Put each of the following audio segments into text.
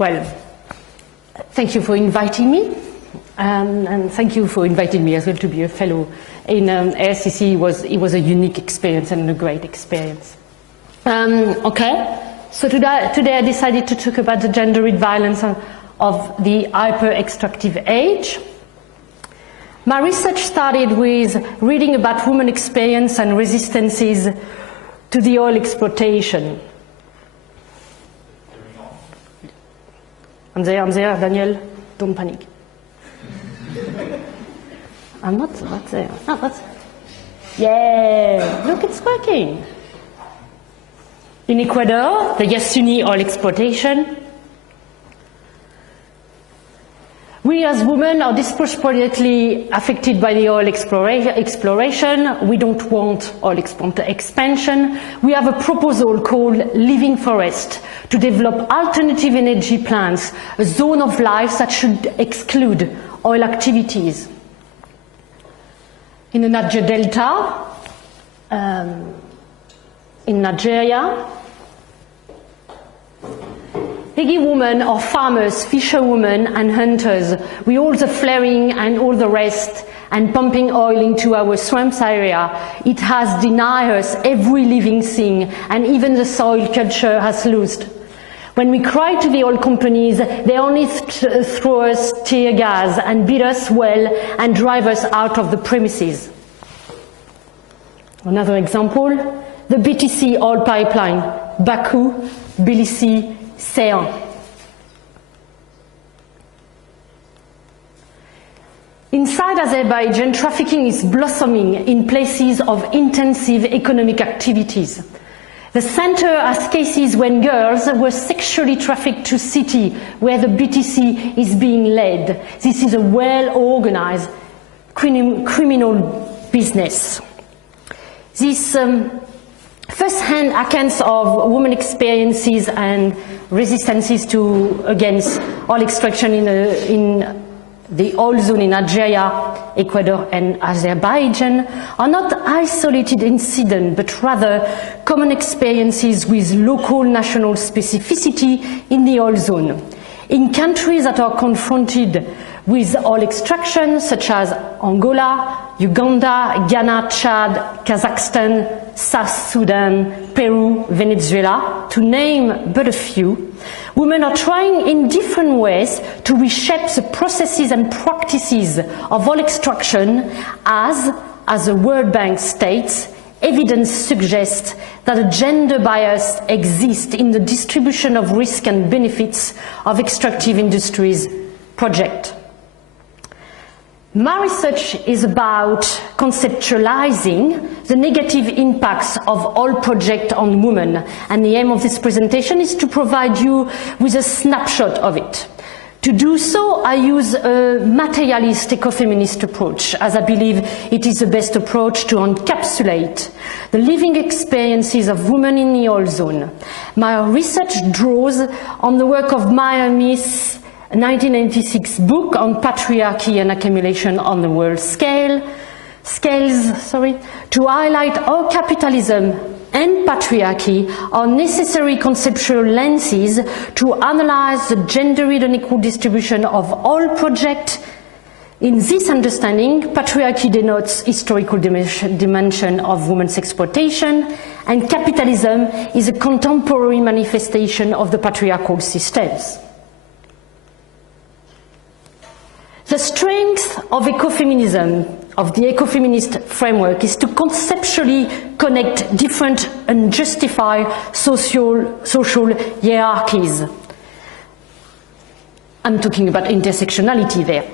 Well, thank you for inviting me, and thank you for inviting me as well to be a fellow in ASCC. It was a unique experience and a great experience. Okay, so today I decided to talk about the gendered violence of the hyper-extractive age. My research started with reading about women experience and resistances to the oil exploitation. I'm there, Daniel, don't panic. I'm not there. No, that's... Yeah, look, it's working. In Ecuador, the Yasuni oil exploitation. We as women are disproportionately affected by the oil exploration. We don't want oil expansion. We have a proposal called Living Forest to develop alternative energy plants, a zone of life that should exclude oil activities. In the Niger Delta, in Nigeria, Piggy women are farmers, fisherwomen and hunters. With all the flaring and all the rest and pumping oil into our swamps area, it has denied us every living thing, and even the soil culture has lost. When we cry to the oil companies, they only throw us tear gas and beat us well and drive us out of the premises. Another example, the BTC oil pipeline, Baku, Tbilisi, Sean. Inside Azerbaijan, trafficking is blossoming in places of intensive economic activities. The center has cases when girls were sexually trafficked to city where the BTC is being led. This is a well-organized criminal business. This first-hand accounts of women experiences and resistances against oil extraction in the oil zone in Algeria, Ecuador and Azerbaijan are not isolated incidents, but rather common experiences with local national specificity in the oil zone. In countries that are confronted with oil extraction, such as Angola, Uganda, Ghana, Chad, Kazakhstan, South Sudan, Peru, Venezuela, to name but a few, women are trying in different ways to reshape the processes and practices of oil extraction as the World Bank states, evidence suggests that a gender bias exists in the distribution of risk and benefits of extractive industries projects. My research is about conceptualizing the negative impacts of oil projects on women, and the aim of this presentation is to provide you with a snapshot of it. To do so, I use a materialist ecofeminist approach, as I believe it is the best approach to encapsulate the living experiences of women in the oil zone. My research draws on the work of Maryse 1996 book on patriarchy and accumulation on the world scales, to highlight how capitalism and patriarchy are necessary conceptual lenses to analyze the gendered unequal distribution of all projects. In this understanding, patriarchy denotes historical dimension of women's exploitation, and capitalism is a contemporary manifestation of the patriarchal systems. The strength of ecofeminism, of the ecofeminist framework, is to conceptually connect different unjustified social hierarchies. I'm talking about intersectionality there.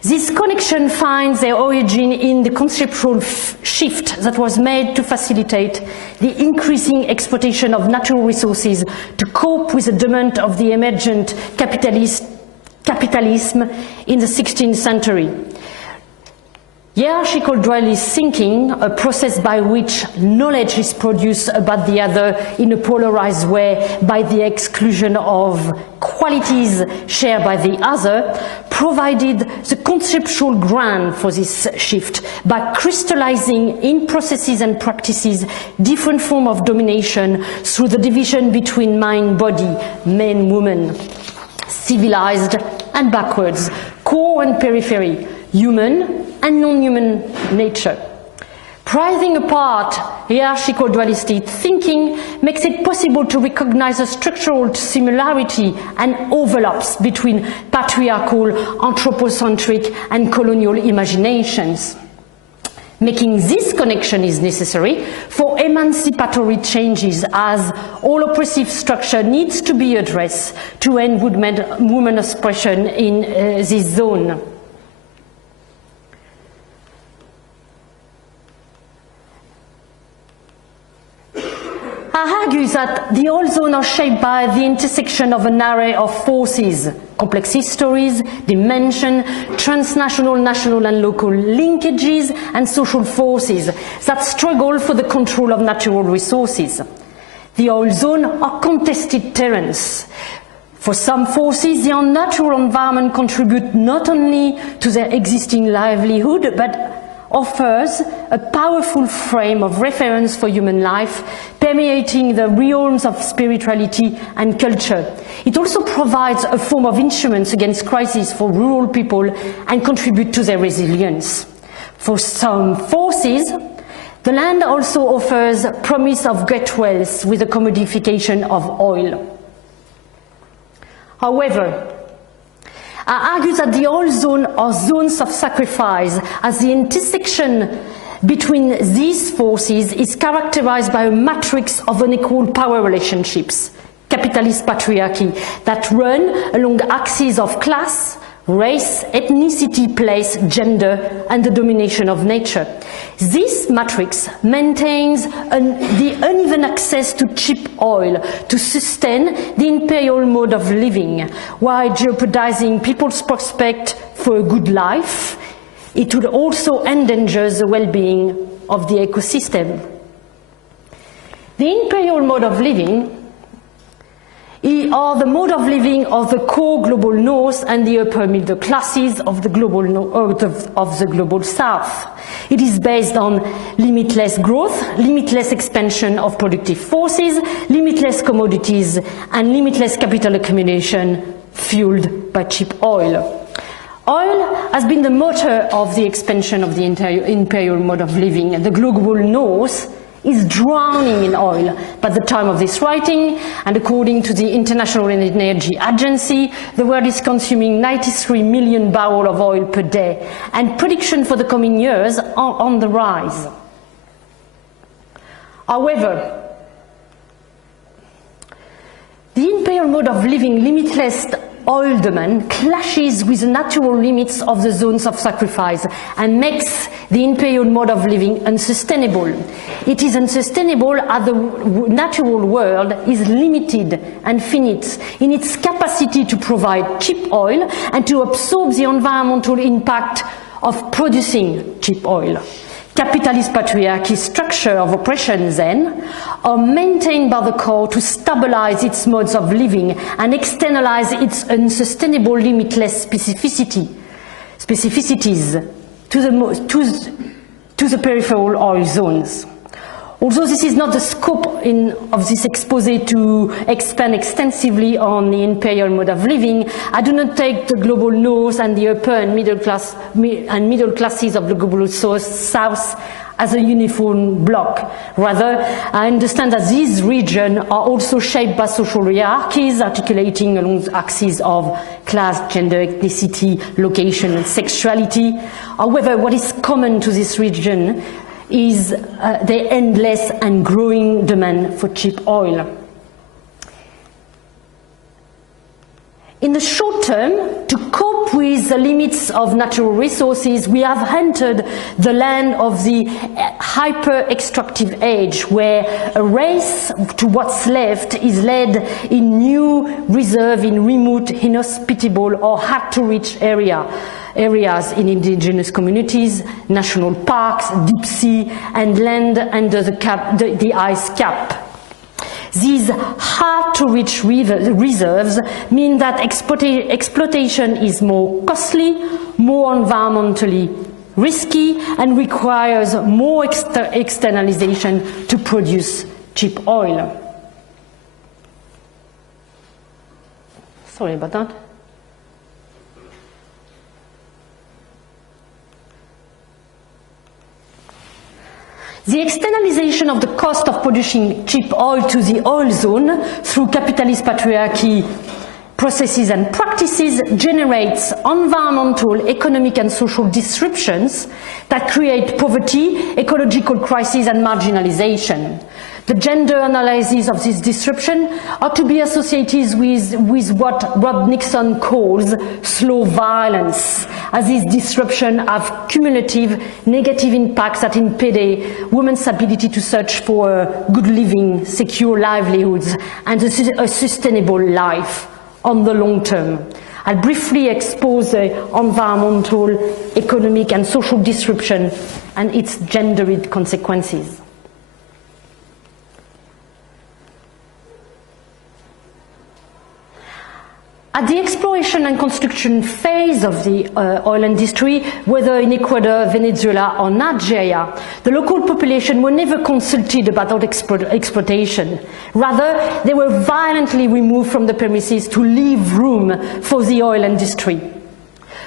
This connection finds their origin in the conceptual shift that was made to facilitate the increasing exploitation of natural resources to cope with the demand of the emergent capitalism in the 16th century. Hierarchical dualist thinking, a process by which knowledge is produced about the other in a polarized way by the exclusion of qualities shared by the other, provided the conceptual ground for this shift by crystallizing in processes and practices different forms of domination through the division between mind, body, men, women. civilized and backwards, core and periphery, human and non-human nature. Prizing apart hierarchical dualistic thinking makes it possible to recognize a structural similarity and overlaps between patriarchal, anthropocentric, and colonial imaginations. Making this connection is necessary for emancipatory changes, as all oppressive structure needs to be addressed to end women oppression in this zone. I argue that the old zones are shaped by the intersection of an array of forces, complex histories, dimension, transnational, national and local linkages, and social forces that struggle for the control of natural resources. The oil zone are contested terrains. For some forces, the unnatural environment contributes not only to their existing livelihood, but offers a powerful frame of reference for human life, permeating the realms of spirituality and culture. It also provides a form of insurance against crisis for rural people and contributes to their resilience. For some forces, the land also offers promise of great wealth with the commodification of oil. However, I argue that the oil zone are zones of sacrifice, as the intersection between these forces is characterized by a matrix of unequal power relationships, capitalist patriarchy, that run along axes of class, race, ethnicity, place, gender, and the domination of nature. This matrix maintains the uneven access to cheap oil to sustain the imperial mode of living, while jeopardizing people's prospect for a good life. It would also endanger the well-being of the ecosystem. The imperial mode of living are the mode of living of the core global north and the upper middle classes of the global south. It is based on limitless growth, limitless expansion of productive forces, limitless commodities, and limitless capital accumulation fueled by cheap oil. Oil has been the motor of the expansion of the imperial mode of living. The global north is drowning in oil by the time of this writing, and according to the International Energy Agency, the world is consuming 93 million barrels of oil per day, and predictions for the coming years are on the rise. However, the imperial mode of living, limitless oil demand, clashes with the natural limits of the zones of sacrifice and makes the imperial mode of living unsustainable. It is unsustainable as the natural world is limited and finite in its capacity to provide cheap oil and to absorb the environmental impact of producing cheap oil. Capitalist patriarchy structure of oppression, then, are maintained by the core to stabilize its modes of living and externalize its unsustainable limitless specificities to the peripheral oil zones. Although this is not the scope of this exposé to expand extensively on the imperial mode of living, I do not take the global north and the upper and middle classes of the global south as a uniform block. Rather, I understand that these regions are also shaped by social hierarchies articulating along the axes of class, gender, ethnicity, location, and sexuality. However, what is common to this region is the endless and growing demand for cheap oil. In the short term, to cope with the limits of natural resources, we have entered the land of the hyper-extractive age, where a race to what's left is led in new reserve in remote, inhospitable or hard-to-reach areas in indigenous communities, national parks, deep sea, and land under the ice cap. These hard-to-reach reserves mean that exploitation is more costly, more environmentally risky, and requires more externalization to produce cheap oil. Sorry about that. The externalization of the cost of producing cheap oil to the oil zone through capitalist patriarchy processes and practices generates environmental, economic and social disruptions that create poverty, ecological crises and marginalization. The gender analysis of this disruption ought to be associated with what Rob Nixon calls slow violence, as these disruptions have cumulative negative impacts that impede women's ability to search for a good living, secure livelihoods and a sustainable life on the long term. I'll briefly expose the environmental, economic and social disruption and its gendered consequences. At the exploration and construction phase of the oil industry, whether in Ecuador, Venezuela or Nigeria, the local population were never consulted about oil exploitation. Rather, they were violently removed from the premises to leave room for the oil industry.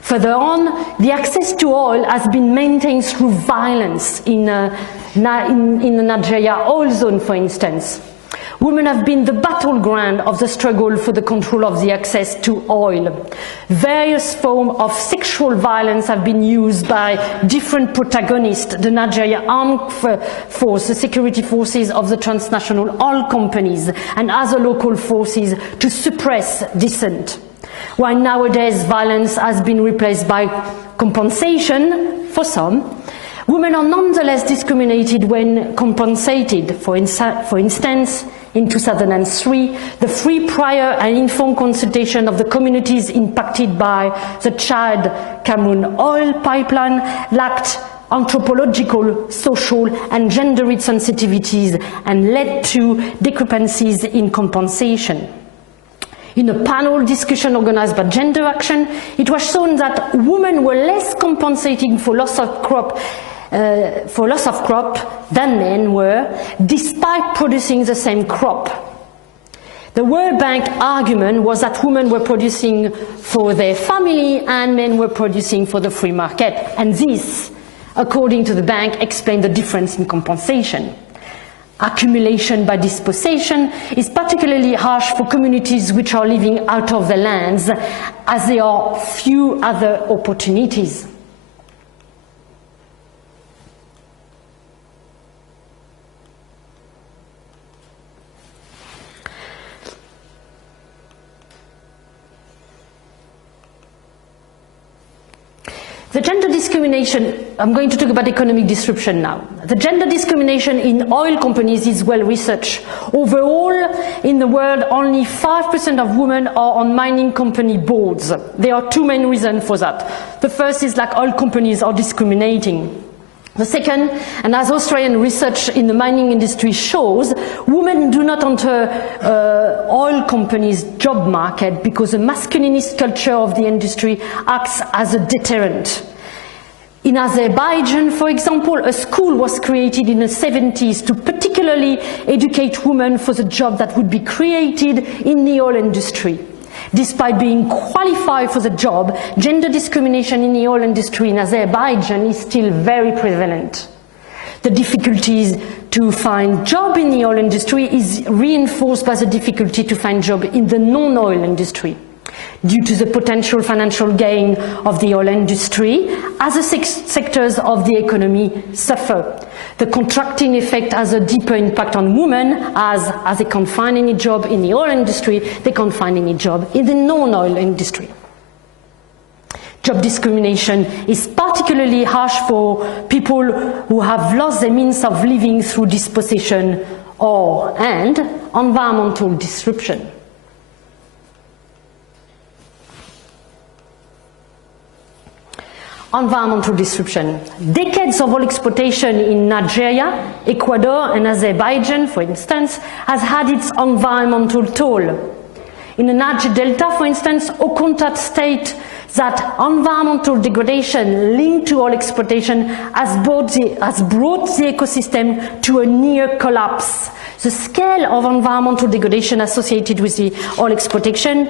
Further on, the access to oil has been maintained through violence in the Nigeria oil zone, for instance. Women have been the battleground of the struggle for the control of the access to oil. Various forms of sexual violence have been used by different protagonists, the Nigeria Armed Force, the security forces of the transnational oil companies, and other local forces to suppress dissent. While nowadays violence has been replaced by compensation for some, women are nonetheless discriminated when compensated. For instance, in 2003, the free, prior and informed consultation of the communities impacted by the Chad-Cameroon oil pipeline lacked anthropological, social and gendered sensitivities and led to discrepancies in compensation. In a panel discussion organized by Gender Action, it was shown that women were less compensated for loss of crop than men were, despite producing the same crop. The World Bank argument was that women were producing for their family and men were producing for the free market, and this, according to the bank, explained the difference in compensation. Accumulation by dispossession is particularly harsh for communities which are living out of the lands, as there are few other opportunities. The gender discrimination, I'm going to talk about economic disruption now. The gender discrimination in oil companies is well researched. Overall, in the world, only 5% of women are on mining company boards. There are two main reasons for that. The first is like oil companies are discriminating. The second, and as Australian research in the mining industry shows, women do not enter oil companies' job market because the masculinist culture of the industry acts as a deterrent. In Azerbaijan, for example, a school was created in the 70s to particularly educate women for the job that would be created in the oil industry. Despite being qualified for the job, gender discrimination in the oil industry in Azerbaijan is still very prevalent. The difficulties to find jobs in the oil industry is reinforced by the difficulty to find jobs in the non-oil industry. Due to the potential financial gain of the oil industry, other sectors of the economy suffer. The contracting effect has a deeper impact on women, as they can't find any job in the oil industry, they can't find any job in the non-oil industry. Job discrimination is particularly harsh for people who have lost their means of living through dispossession and environmental disruption. Environmental disruption. Decades of oil exploitation in Nigeria, Ecuador and Azerbaijan, for instance, has had its environmental toll. In the Niger Delta, for instance, Okontat states that environmental degradation linked to oil exploitation has brought the ecosystem to a near collapse. The scale of environmental degradation associated with the oil exploitation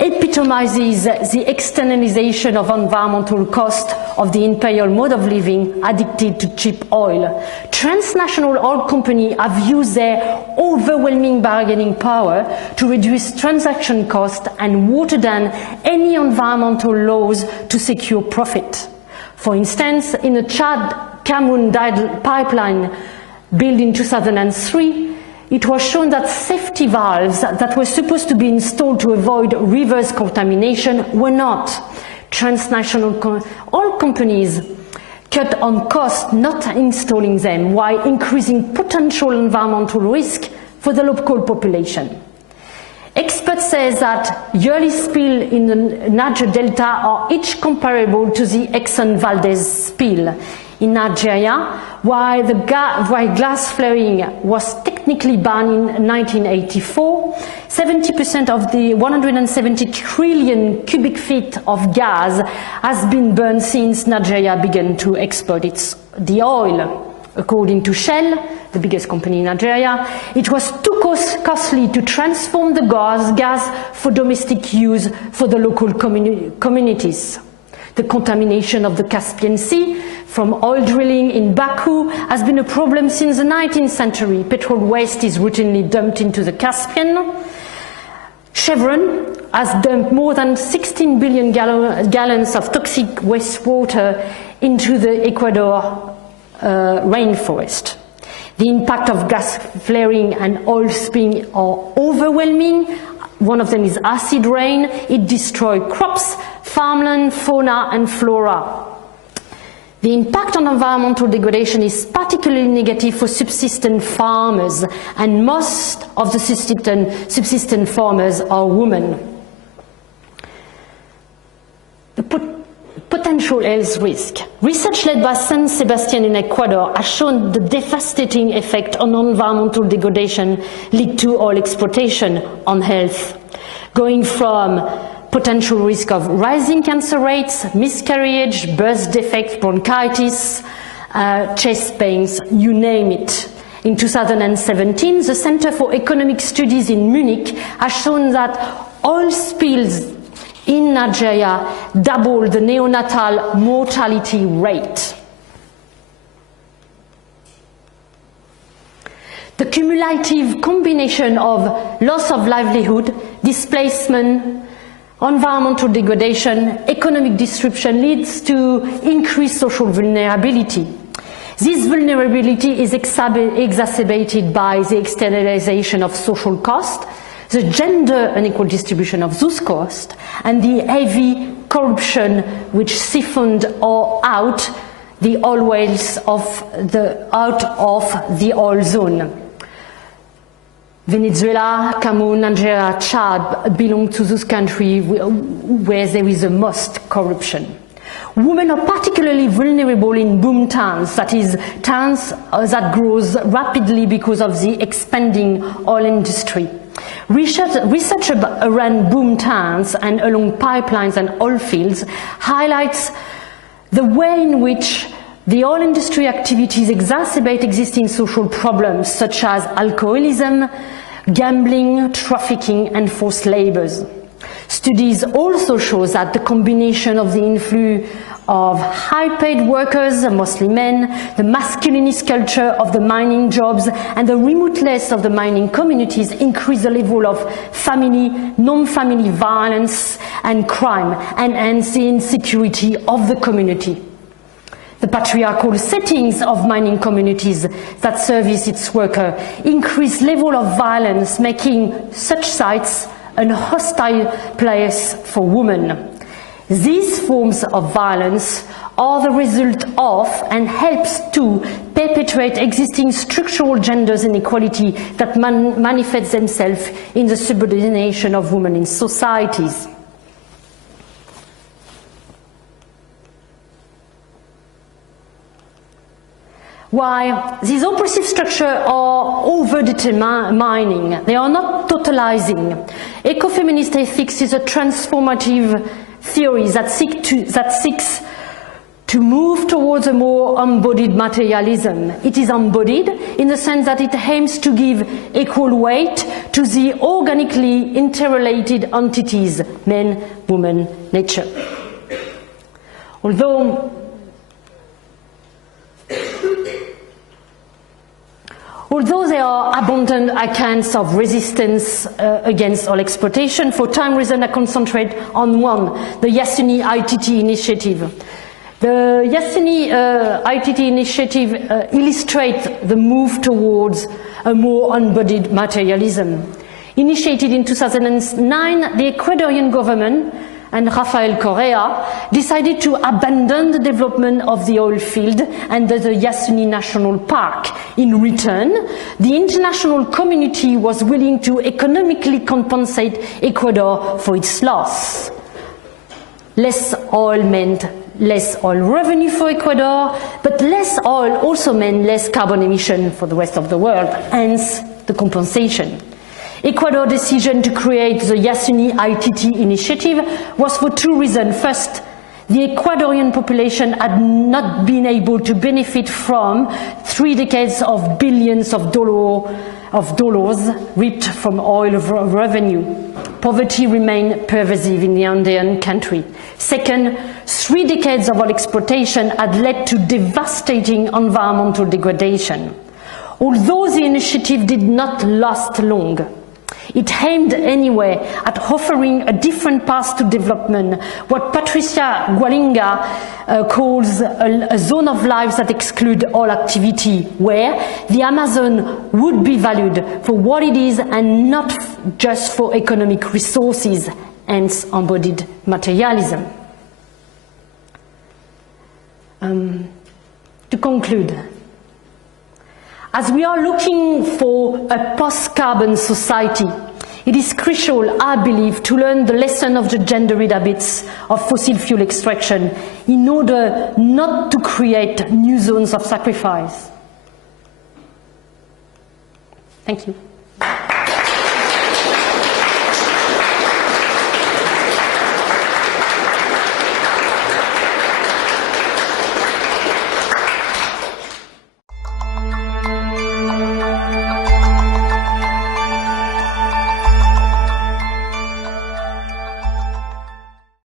epitomizes the externalization of environmental cost of the imperial mode of living addicted to cheap oil. Transnational oil companies have used their overwhelming bargaining power to reduce transaction costs and water down any environmental laws to secure profit. For instance, in the Chad-Cameroon pipeline built in 2003, it was shown that safety valves that were supposed to be installed to avoid reverse contamination were not. Transnational oil companies cut on cost not installing them, while increasing potential environmental risk for the local population. Experts say that yearly spills in the Niger Delta are each comparable to the Exxon Valdez spill in Nigeria, while glass flaring was technically banned in 1984. 70% of the 170 trillion cubic feet of gas has been burned since Nigeria began to export the oil. According to Shell, the biggest company in Nigeria, it was too costly to transform the gas for domestic use for the local communities. The contamination of the Caspian Sea from oil drilling in Baku has been a problem since the 19th century. Petrol waste is routinely dumped into the Caspian. Chevron has dumped more than 16 billion gallons of toxic wastewater into the Ecuador rainforest. The impact of gas flaring and oil spilling are overwhelming. One of them is acid rain. It destroys crops, farmland, fauna and flora. The impact on environmental degradation is particularly negative for subsistence farmers, and most of the subsistence farmers are women. The potential health risk. Research led by San Sebastian in Ecuador has shown the devastating effect on environmental degradation linked to oil exploitation on health, going from potential risk of rising cancer rates, miscarriage, birth defects, bronchitis, chest pains, you name it. In 2017, the Center for Economic Studies in Munich has shown that oil spills in Nigeria doubled the neonatal mortality rate. The cumulative combination of loss of livelihood, displacement, environmental degradation, economic disruption leads to increased social vulnerability. This vulnerability is exacerbated by the externalization of social costs, the gender unequal distribution of those costs, and the heavy corruption which siphoned out the oil wells out of the oil zone. Venezuela, Cameroon, Nigeria, Chad belong to those countries where there is the most corruption. Women are particularly vulnerable in boom towns, that is, towns that grows rapidly because of the expanding oil industry. Research around boom towns and along pipelines and oil fields highlights the way in which the oil industry activities exacerbate existing social problems such as alcoholism, gambling, trafficking and forced labours. Studies also show that the combination of the influx of high-paid workers, mostly men, the masculinist culture of the mining jobs and the remoteness of the mining communities increase the level of family, non-family violence and crime, and hence the insecurity of the community. The patriarchal settings of mining communities that service its workers increase level of violence, making such sites a hostile place for women. These forms of violence are the result of and helps to perpetuate existing structural gender inequality that manifest themselves in the subordination of women in societies. While these oppressive structures are over-determining, they are not totalizing. Ecofeminist ethics is a transformative theory that seeks to move towards a more embodied materialism. It is embodied in the sense that it aims to give equal weight to the organically interrelated entities, man, woman, nature. Although there are abundant accounts of resistance against oil exploitation, for time reasons I concentrate on one, the Yasuni ITT initiative. The Yasuni ITT initiative illustrates the move towards a more embodied materialism. Initiated in 2009, the Ecuadorian government and Rafael Correa decided to abandon the development of the oil field and the Yasuni National Park. In return, the international community was willing to economically compensate Ecuador for its loss. Less oil meant less oil revenue for Ecuador, but less oil also meant less carbon emission for the rest of the world, hence the compensation. Ecuador's decision to create the Yasuni ITT initiative was for two reasons. First, the Ecuadorian population had not been able to benefit from 3 decades of billions of dollars reaped from oil revenue. Poverty remained pervasive in the Andean country. Second, 3 decades of oil exploitation had led to devastating environmental degradation. Although the initiative did not last long, it aimed anyway at offering a different path to development, what Patricia Gualinga calls a zone of life that excludes all activity, where the Amazon would be valued for what it is and not just for economic resources, hence embodied materialism. To conclude, as we are looking for a post-carbon society, it is crucial, I believe, to learn the lesson of the gendered habits of fossil fuel extraction in order not to create new zones of sacrifice. Thank you.